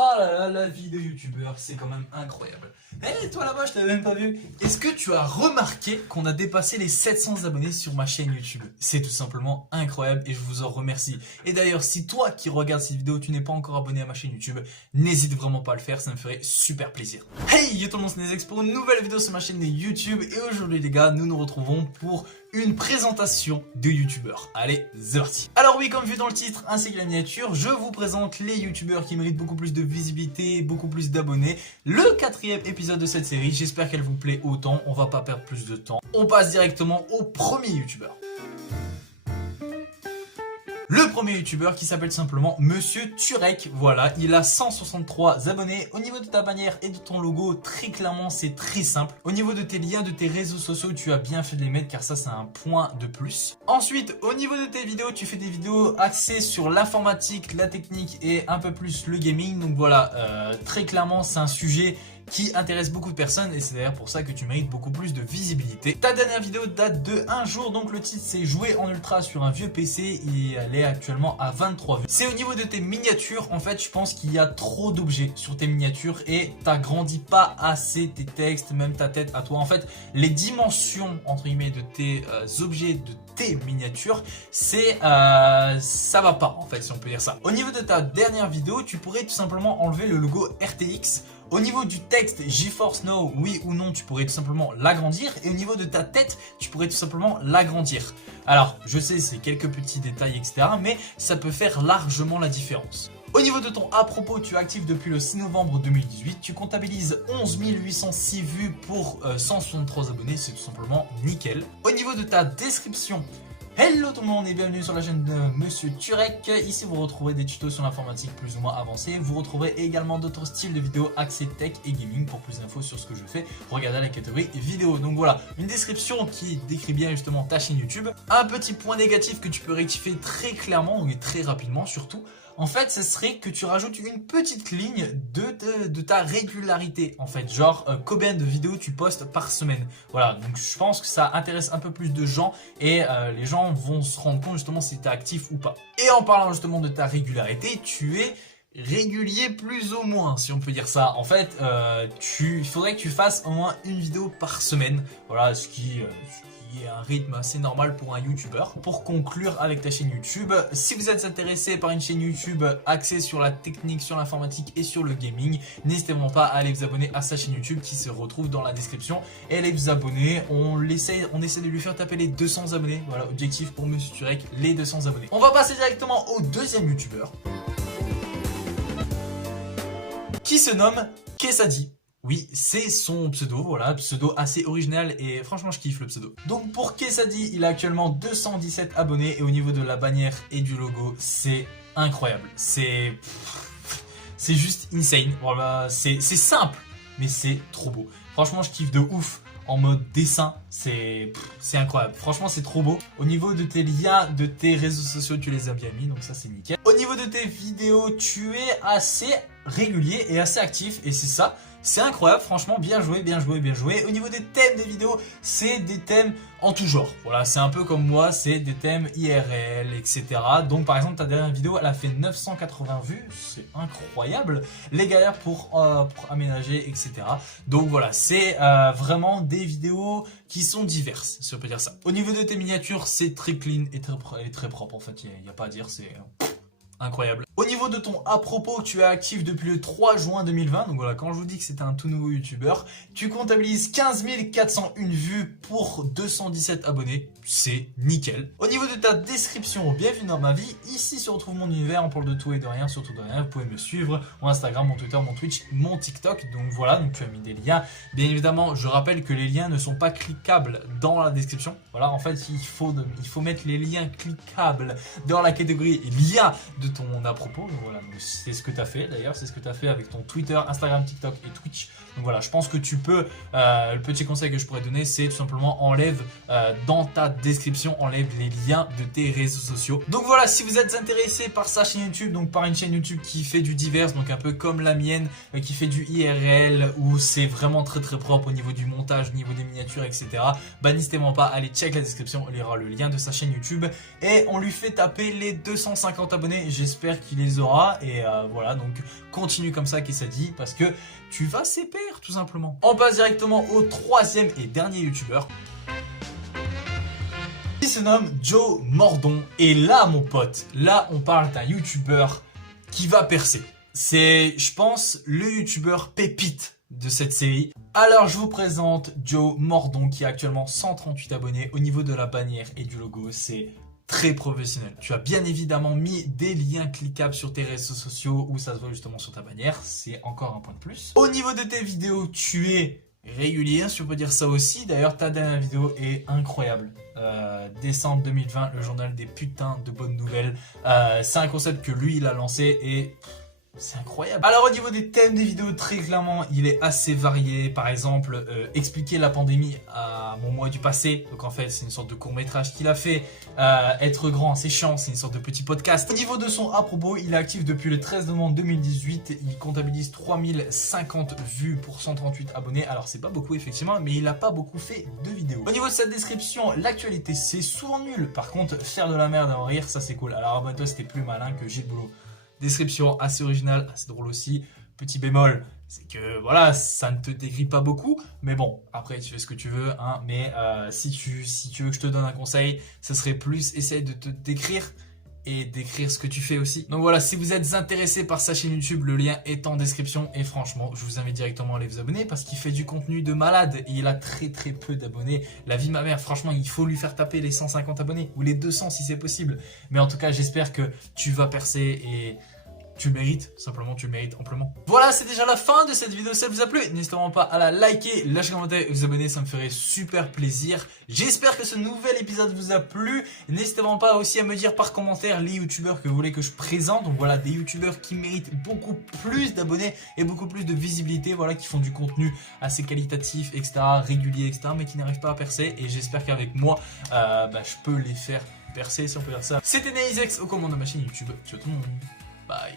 Oh là là, la vie de youtubeur, c'est quand même incroyable. Eh, toi là-bas, je t'avais même pas vu. Est-ce que tu as remarqué qu'on a dépassé les 700 abonnés sur ma chaîne YouTube? C'est tout simplement incroyable et je vous en remercie. Et d'ailleurs, si toi qui regardes cette vidéo, tu n'es pas encore abonné à ma chaîne YouTube, n'hésite vraiment pas à le faire, ça me ferait super plaisir. Hey, yo tout le monde, c'est Nezex pour une nouvelle vidéo sur ma chaîne YouTube. Et aujourd'hui les gars, nous nous retrouvons pour une présentation de youtubeurs. Allez, c'est parti. Alors oui, comme vu dans le titre ainsi que la miniature, je vous présente les youtubeurs qui méritent beaucoup plus de visibilité, beaucoup plus d'abonnés. Le 4e épisode de cette série, j'espère qu'elle vous plaît autant, on va pas perdre plus de temps. On passe directement au premier youtubeur. Le premier youtubeur qui s'appelle simplement Monsieur Turek, voilà, il a 163 abonnés. Au niveau de ta bannière et de ton logo, très clairement c'est très simple. Au niveau de tes liens, de tes réseaux sociaux, tu as bien fait de les mettre car ça c'est un point de plus. Ensuite, au niveau de tes vidéos, tu fais des vidéos axées sur l'informatique, la technique et un peu plus le gaming. Donc voilà, très clairement c'est un sujet qui intéresse beaucoup de personnes et c'est d'ailleurs pour ça que tu mérites beaucoup plus de visibilité. Ta dernière vidéo date de un jour, donc le titre c'est jouer en ultra sur un vieux PC et elle est actuellement à 23 vues. C'est au niveau de tes miniatures, en fait je pense qu'il y a trop d'objets sur tes miniatures et t'agrandis pas assez tes textes, même ta tête à toi. En fait les dimensions entre guillemets de tes objets, de tes miniatures, c'est ça va pas en fait si on peut dire ça. Au niveau de ta dernière vidéo, tu pourrais tout simplement enlever le logo RTX. Au niveau du texte GeForce Now, oui ou non, tu pourrais tout simplement l'agrandir. Et au niveau de ta tête, tu pourrais tout simplement l'agrandir. Alors, je sais, c'est quelques petits détails, etc. Mais ça peut faire largement la différence. Au niveau de ton à propos, tu es actif depuis le 6 novembre 2018. Tu comptabilises 11 806 vues pour 163 abonnés. C'est tout simplement nickel. Au niveau de ta description, hello tout le monde et bienvenue sur la chaîne de Monsieur Turek. Ici vous retrouverez des tutos sur l'informatique plus ou moins avancés. Vous retrouverez également d'autres styles de vidéos axés tech et gaming. Pour plus d'infos sur ce que je fais, regardez la catégorie vidéo. Donc voilà, une description qui décrit bien justement ta chaîne YouTube. Un petit point négatif que tu peux rectifier très clairement et très rapidement surtout. En fait, ce serait que tu rajoutes une petite ligne de ta régularité. En fait, genre combien de vidéos tu postes par semaine. Voilà, donc je pense que ça intéresse un peu plus de gens et les gens vont se rendre compte justement si tu es actif ou pas. Et en parlant justement de ta régularité, tu es régulier plus ou moins, si on peut dire ça. En fait, il faudrait que tu fasses au moins une vidéo par semaine. Voilà, ce qui est un rythme assez normal pour un youtubeur. Pour conclure avec ta chaîne YouTube, si vous êtes intéressé par une chaîne YouTube axée sur la technique, sur l'informatique et sur le gaming, n'hésitez vraiment pas à aller vous abonner à sa chaîne YouTube qui se retrouve dans la description. Et allez vous abonner, on essaie de lui faire taper les 200 abonnés. Voilà, objectif pour Monsieur Turek, les 200 abonnés. On va passer directement au deuxième youtubeur qui se nomme Kesadi. Oui, c'est son pseudo, voilà, pseudo assez original et franchement je kiffe le pseudo. Donc pour Kesadi, il a actuellement 217 abonnés et au niveau de la bannière et du logo, c'est incroyable. C'est juste insane, voilà, c'est simple, mais c'est trop beau. Franchement je kiffe de ouf. En mode dessin, c'est incroyable. Franchement, c'est trop beau. Au niveau de tes liens, de tes réseaux sociaux, tu les as bien mis, donc ça c'est nickel. Au niveau de tes vidéos, tu es assez régulier et assez actif, et c'est ça. C'est incroyable, franchement, bien joué, bien joué, bien joué. Au niveau des thèmes des vidéos, c'est des thèmes en tout genre. Voilà, c'est un peu comme moi, c'est des thèmes IRL, etc. Donc par exemple, ta dernière vidéo, elle a fait 980 vues, c'est incroyable. Les galères pour aménager, etc. Donc voilà, c'est vraiment des vidéos qui sont diverses, si on peut dire ça. Au niveau de tes miniatures, c'est très clean et très propre, en fait, il n'y a pas à dire, c'est incroyable. Au niveau de ton à propos, tu es actif depuis le 3 juin 2020. Donc voilà, quand je vous dis que c'est un tout nouveau youtubeur, tu comptabilises 15 401 vues pour 217 abonnés. C'est nickel. Au niveau de ta description, bienvenue dans ma vie. Ici se retrouve mon univers, on parle de tout et de rien, surtout de rien. Vous pouvez me suivre, mon Instagram, mon Twitter, mon Twitch, mon TikTok. Donc voilà, donc tu as mis des liens. Bien évidemment, je rappelle que les liens ne sont pas cliquables dans la description. Voilà, en fait, il faut mettre les liens cliquables dans la catégorie liens de ton à propos. Donc voilà, c'est ce que tu as fait d'ailleurs, c'est ce que tu as fait avec ton Twitter, Instagram, TikTok et Twitch. Donc voilà, je pense que tu peux, le petit conseil que je pourrais donner, c'est tout simplement enlève dans ta description, enlève les liens de tes réseaux sociaux. Donc voilà, si vous êtes intéressé par sa chaîne YouTube, donc par une chaîne YouTube qui fait du divers, donc un peu comme la mienne, qui fait du IRL, où c'est vraiment très propre au niveau du montage, au niveau des miniatures, etc. Bah n'hésitez pas à aller check la description, il y aura le lien de sa chaîne YouTube et on lui fait taper les 250 abonnés. j'espère qu'il les aura. Et voilà, donc continue comme ça, Kessadi, parce que tu vas s'épaire tout simplement. On passe directement au troisième et dernier youtubeur. Il se nomme Joe Mordon. Et là, mon pote, là, on parle d'un youtubeur qui va percer. C'est, je pense, le youtubeur pépite de cette série. Alors, je vous présente Joe Mordon, qui a actuellement 138 abonnés. Au niveau de la bannière et du logo, c'est très professionnel. Tu as bien évidemment mis des liens cliquables sur tes réseaux sociaux où ça se voit justement sur ta bannière. C'est encore un point de plus. Au niveau de tes vidéos, tu es régulier, si on peut dire ça aussi. D'ailleurs, ta dernière vidéo est incroyable. Décembre 2020, le journal des putains de bonnes nouvelles. C'est un concept que lui, il a lancé et c'est incroyable. Alors au niveau des thèmes des vidéos, très clairement, il est assez varié. Par exemple, expliquer la pandémie à mon moi du passé. Donc en fait, c'est une sorte de court-métrage qu'il a fait. Être grand, c'est chiant, c'est une sorte de petit podcast. Au niveau de son à propos, il est actif depuis le 13 novembre 2018. Il comptabilise 3050 vues pour 138 abonnés. Alors c'est pas beaucoup effectivement, mais il a pas beaucoup fait de vidéos. Au niveau de sa description, l'actualité, c'est souvent nul. Par contre, faire de la merde et en rire, ça c'est cool. Alors abonne-toi, c'était plus malin que Gilles Boulot. Description assez originale, assez drôle aussi. Petit bémol, c'est que voilà, ça ne te décrit pas beaucoup. Mais bon, après tu fais ce que tu veux. Hein, mais si tu veux que je te donne un conseil, ce serait plus essaye de te décrire et d'écrire ce que tu fais aussi. Donc voilà, si vous êtes intéressé par sa chaîne YouTube, le lien est en description. Et franchement, je vous invite directement à aller vous abonner parce qu'il fait du contenu de malade. Et il a très peu d'abonnés. La vie de ma mère, franchement, il faut lui faire taper les 150 abonnés. Ou les 200 si c'est possible. Mais en tout cas, j'espère que tu vas percer et tu le mérites, simplement tu le mérites amplement. Voilà, c'est déjà la fin de cette vidéo. Si elle vous a plu, n'hésitez pas à la liker, lâcher un commentaire et vous abonner, ça me ferait super plaisir. J'espère que ce nouvel épisode vous a plu. N'hésitez pas aussi à me dire par commentaire les youtubeurs que vous voulez que je présente. Donc voilà, des youtubeurs qui méritent beaucoup plus d'abonnés et beaucoup plus de visibilité, voilà, qui font du contenu assez qualitatif, etc., régulier, etc., mais qui n'arrivent pas à percer. Et j'espère qu'avec moi, je peux les faire percer, si on peut dire ça. C'était Naizex aux commandes de ma chaîne YouTube. Ciao tout le monde. Bye.